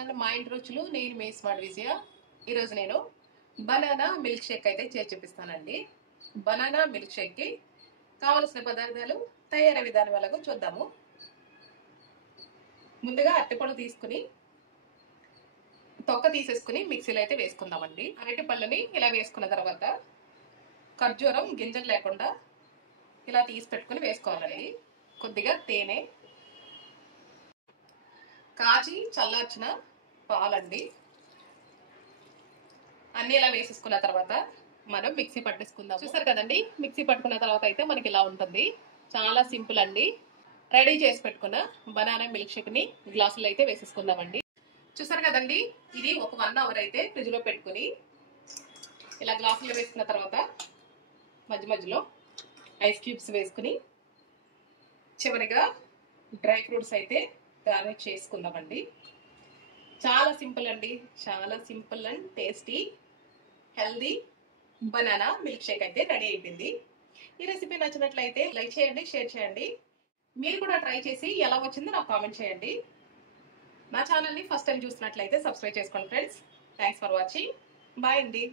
Channel మా ఇంటి రుచులు. నేను మీ స్మార్ట్ విజయ. ఈరోజు నేను బనానా మిల్క్ షేక్ అయితే చేసి చూపిస్తానండి. బనానా మిల్క్ షేక్కి కావలసిన పదార్థాలు, తయారీ విధానం ఎలాగో చూద్దాము. ముందుగా అరటిపళ్ళు తీసుకుని తొక్క తీసేసుకుని మిక్సీలో అయితే వేసుకుందామండి. అరటి పళ్ళని ఇలా వేసుకున్న తర్వాత ఖర్జూరం గింజలు లేకుండా ఇలా తీసి పెట్టుకుని వేసుకోవాలండి. కొద్దిగా తేనె, కాచి చల్లార్చిన పాలండి, అన్నీ ఇలా వేసేసుకున్న తర్వాత మనం మిక్సీ పట్టేసుకుందాం. చూసారు కదండి, మిక్సీ పట్టుకున్న తర్వాత అయితే మనకి ఇలా ఉంటుంది. చాలా సింపుల్ అండి. రెడీ చేసి పెట్టుకున్న బనానా మిల్క్ షేక్ని గ్లాసులో అయితే వేసేసుకుందామండి. చూసారు కదండి, ఇది ఒక 1 అవర్ అయితే ఫ్రిడ్జ్లో పెట్టుకుని ఇలా గ్లాసులో వేసుకున్న తర్వాత మధ్య మధ్యలో ఐస్ క్యూబ్స్ వేసుకుని చివరిగా డ్రై ఫ్రూట్స్ అయితే గార్నిష్ చేసుకుందామండి. చాలా సింపుల్ అండి, చాలా simple and tasty healthy banana milk shake అయితే రెడీ అయిపోయింది. ఈ రెసిపీ నచ్చినట్లయితే లైక్ చేయండి, షేర్ చేయండి. మీరు కూడా ట్రై చేసి ఎలా వచ్చిందో నాకు కామెంట్ చేయండి. నా ఛానల్ని ఫస్ట్ టైం చూసినట్లయితే సబ్స్క్రైబ్ చేసుకోండి friends. Thanks for watching. Bye అండి.